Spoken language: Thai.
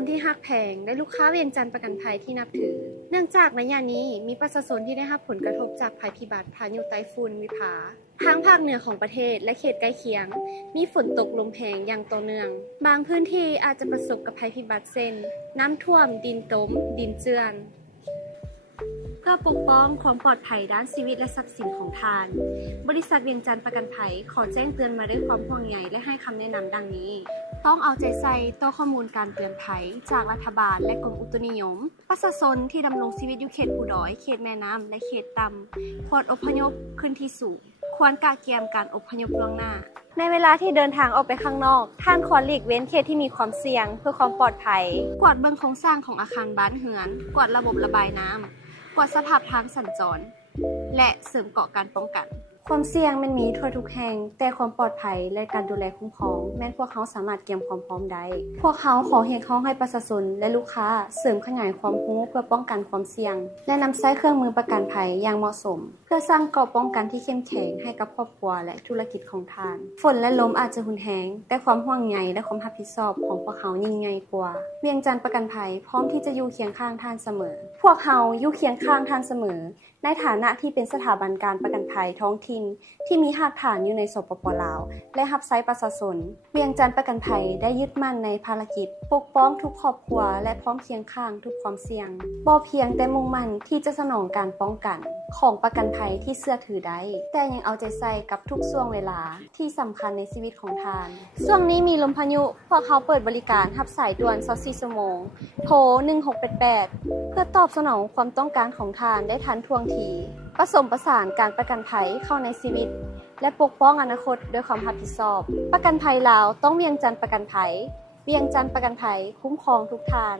นที่ฮักแพงและลูกค้าเวียงจันทร์ประกันภัยที่นับถือเนื่องจากในยามนี้มีประชาชนที่ได้รับผลกระทบจากภัยพิบัติพายุไต้ฝุ่นวิภาทางภาคเหนือของประเทศและเขตใกล้เคียงมีฝนตกลมแรงอย่างต่อเนื่องบางพื้นที่อาจจะประสบกับภัยพิบัติเช่นน้ำท่วมดินต้มดินเจือนเพื่อปกป้องความปลอดภัยด้านชีวิตและทรัพย์สินของท่านบริษัทเวียงจันทร์ประกันภัยขอแจ้งเตือนมาด้วยความห่วงใยและให้คำแนะนำดังนี้ต้องเอาใจใส่ต่อข้อมูลการเตือนภัยจากรัฐบาลและกรมอุตุนิยมประชาชนที่ดำรงชีวิตอยู่เขตภูดอยเขตแม่น้ำและเขตต่ำควรอพยพขึ้นที่สูงควรกะเกียมการอพยพล่วงหน้าในเวลาที่เดินทางออกไปข้างนอกท่านควรหลีกเว้นเขตที่มีความเสี่ยงเพื่อความปลอดภัยกวาดเบิ่งโครงสร้างของอาคารบ้านเรือนกวาดระบบระบายน้ำกวาดสภาพทางสัญจรและเสริมเกราะการป้องกันความเสี่ยงมันมีทั่วทุกแห่งแต่ความปลอดภัยและการดูแลคุ้มครองแม้นพวกเขาสามารถเตรียมความพร้อมได้พวกเขาขอเรียกร้องให้ประชาชนและลูกค้าเสริมขยายความรู้เพื่อป้องกันความเสี่ยงและนำใช้เครื่องมือประกันภัยอย่างเหมาะสมเพื่อสร้างเกราะป้องกันที่เข้มแข็งให้กับครอบครัวและธุรกิจของท่านฝนและลมอาจจะรุนแรงแต่ความห่วงใยและความรับผิดชอบของพวกเขายิ่งใหญ่กว่าเวียงจันทร์ประกันภัยพร้อมที่จะอยู่เคียงข้างท่านเสมอพวกเขาอยู่เคียงข้างท่านเสมอในฐานะที่เป็นสถาบันการประกันภัยท้องถิ่นที่มีรากฐานอยู่ในสปป.ลาวและรับใช้ประชาชนเวียงจันทร์ประกันภัยได้ยึดมั่นในภารกิจปกป้องทุกครอบครัวและพร้อมเคียงข้างทุกความเสี่ยงบ่เพียงแต่มุ่งมั่นที่จะสนองการป้องกันของประกันภัยที่เชื่อถือได้แต่ยังเอาใจใส่กับทุกช่วงเวลาที่สำคัญในชีวิตของท่านช่วงนี้มีลมพายุพวกเขาเปิดบริการรับสายด่วน24ชั่วโมงโทร1688เพื่อตอบสนองความต้องการของท่านได้ทันท่วงทีผสมผสานการประกันภัยเข้าในชีวิตและปกป้องอนาคตด้วยความรับผิดชอบประกันภัยลาวต้องเวียงจันทร์ประกันภัยเวียงจันทร์ประกันภัยคุ้มครองทุกท่าน